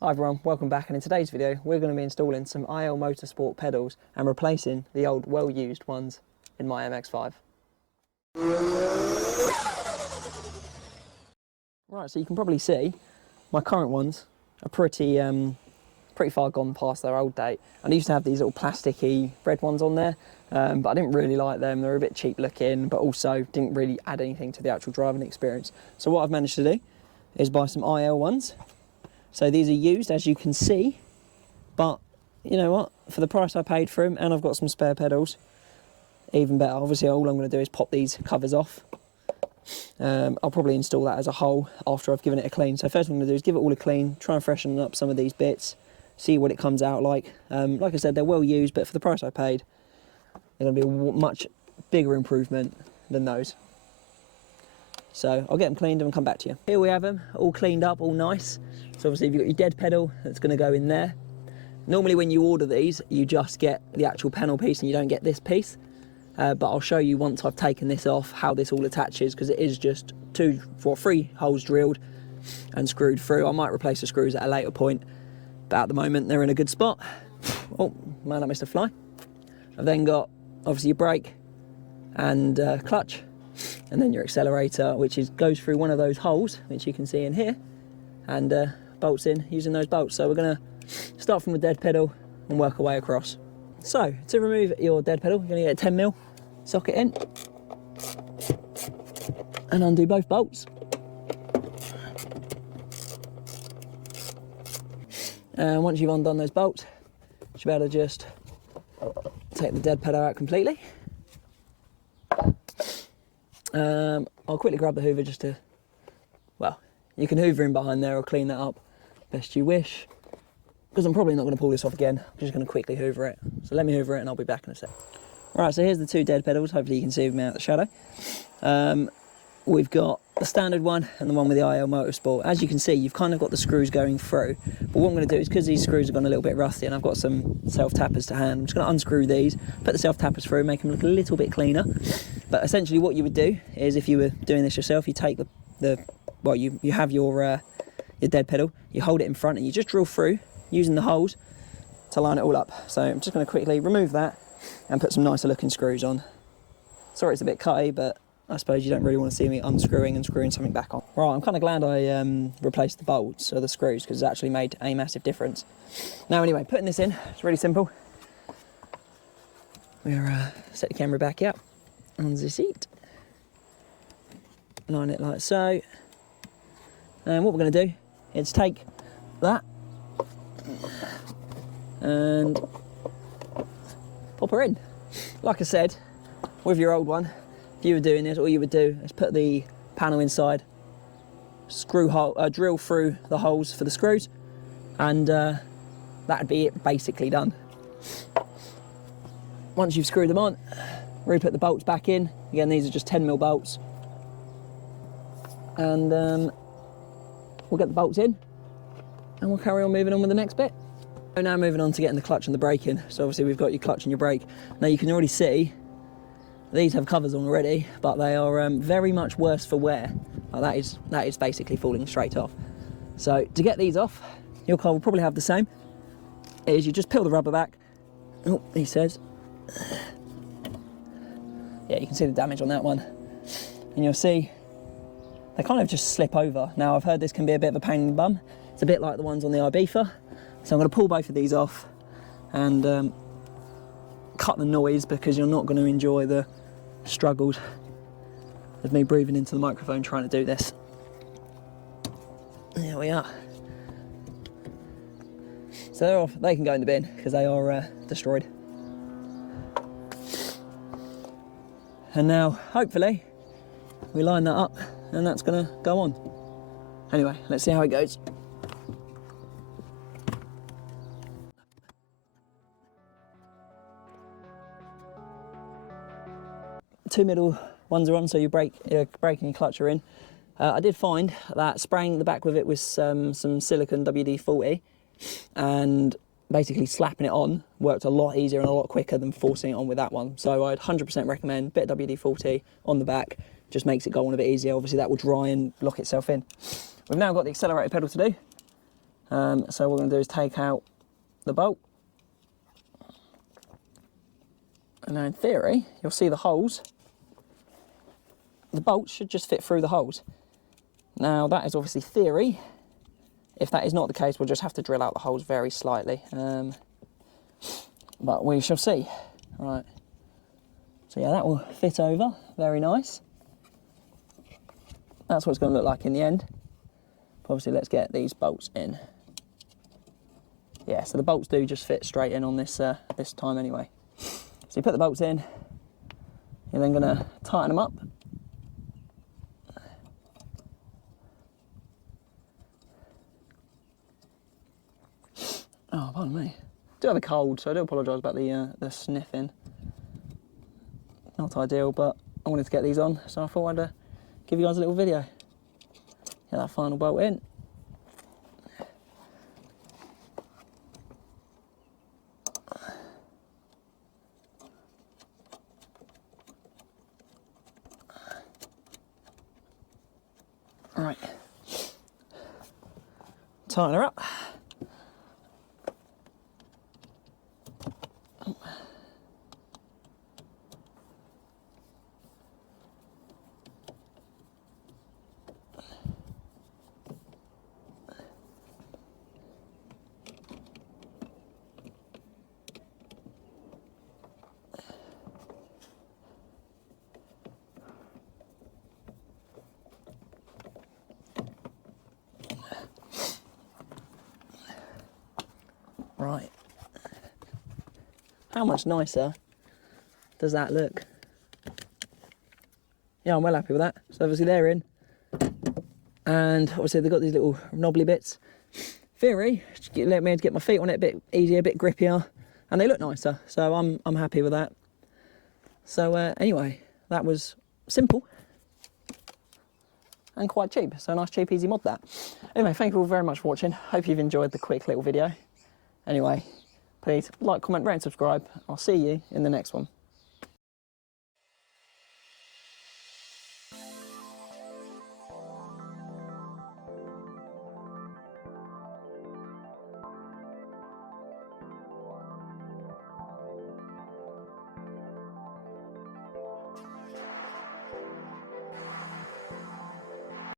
Hi everyone, welcome back, and in today's video we're going to be installing some IL Motorsport pedals and replacing the old well-used ones in my MX5. Right, so you can probably see my current ones are pretty far gone past their old date. And I used to have these little plasticky red ones on there, but I didn't really like them. They were a bit cheap looking, but also didn't really add anything to the actual driving experience. So what I've managed to do is buy some IL ones. So these are used, as you can see, but you know what, for the price I paid for them, and I've got some spare pedals, even better. Obviously all I'm going to do is pop these covers off. I'll probably install that as a whole after I've given it a clean. So first thing I'm going to do is give it all a clean, try and freshen up some of these bits, see what it comes out like. Like I said, they're well used, but for the price I paid, they're going to be a much bigger improvement than those. So I'll get them cleaned and come back to you. Here we have them, all cleaned up, all nice. So obviously you've got your dead pedal that's going to go in there. Normally when you order these, you just get the actual panel piece and you don't get this piece. But I'll show you once I've taken this off how this all attaches, because it is just three holes drilled and screwed through. I might replace the screws at a later point, but at the moment they're in a good spot. Oh man, I missed a fly. I've then got obviously your brake and clutch, and then your accelerator, which goes through one of those holes, which you can see in here, and bolts in using those bolts. So we're going to start from the dead pedal and work our way across. So to remove your dead pedal, you're going to get a 10mm socket in and undo both bolts. And once you've undone those bolts, you should be able to just take the dead pedal out completely. I'll quickly grab the hoover just to, well, you can hoover in behind there or clean that up best you wish, because I'm probably not going to pull this off again. I'm just going to quickly hoover it. So let me hoover it and I'll be back in a sec. Right, so here's the two dead pedals. Hopefully you can see them out the shadow. We've got the standard one and the one with the IL Motorsport. As you can see, you've kind of got the screws going through, but what I'm going to do is, because these screws have gone a little bit rusty and I've got some self-tappers to hand, I'm just going to unscrew these, put the self-tappers through, make them look a little bit cleaner. But essentially what you would do is, if you were doing this yourself, you take well, you have your dead pedal, you hold it in front and you just drill through using the holes to line it all up. So I'm just going to quickly remove that and put some nicer looking screws on. Sorry it's a bit cutty, but I suppose you don't really want to see me unscrewing and screwing something back on. Right, I'm kind of glad I replaced the bolts or the screws, because it's actually made a massive difference. Now anyway, putting this in, it's really simple. We'll set the camera back up on the seat, line it like so, and what we're going to do is take that and pop her in. Like I said, with your old one, if you were doing this, all you would do is put the panel inside, drill through the holes for the screws, and that'd be it, basically done. Once you've screwed them on, re-put the bolts back in. Again, these are just 10mm bolts, and we'll get the bolts in and we'll carry on moving on with the next bit. So now moving on to getting the clutch and the brake in. So obviously we've got your clutch and your brake. Now you can already see these have covers on already, but they are very much worse for wear. That is basically falling straight off. So to get these off, your car will probably have the same. Is you just peel the rubber back. Oh, he says. Yeah, you can see the damage on that one, and you'll see they kind of just slip over. Now I've heard this can be a bit of a pain in the bum. It's a bit like the ones on the Ibiza. So I'm going to pull both of these off and cut the noise, because you're not going to enjoy the struggles of me breathing into the microphone trying to do this. There we are. So they're off. They can go in the bin because they are destroyed. And now hopefully we line that up and that's going to go on. Anyway, let's see how it goes. Two middle ones are on, so your brake and your clutch are in. I did find that spraying the back with it with some silicone WD-40 and basically slapping it on worked a lot easier and a lot quicker than forcing it on with that one. So I'd 100% recommend a bit of WD-40 on the back, just makes it go on a bit easier. Obviously that will dry and lock itself in. We've now got the accelerator pedal to do. So what we're going to do is take out the bolt. And now in theory, you'll see the holes. The bolt should just fit through the holes. Now that is obviously theory. If that is not the case, we'll just have to drill out the holes very slightly. But we shall see. Right. So yeah, that will fit over. Very nice. That's what it's going to look like in the end. Obviously, let's get these bolts in. Yeah, so the bolts do just fit straight in on this this time anyway. So you put the bolts in, you're then going to tighten them up. Oh, pardon me. I do have a cold, so I do apologise about the sniffing. Not ideal, but I wanted to get these on, so I thought I'd give you guys a little video. Get that final bolt in. Right. Tighten her up. Right. How much nicer does that look? Yeah, I'm well happy with that. So obviously they're in. And obviously they've got these little knobbly bits. Theory, let me get my feet on it a bit easier, a bit grippier. And they look nicer, so I'm happy with that. So anyway, that was simple. And quite cheap, so a nice cheap easy mod that. Anyway, thank you all very much for watching. Hope you've enjoyed the quick little video. Anyway, please like, comment, rate and subscribe. I'll see you in the next one.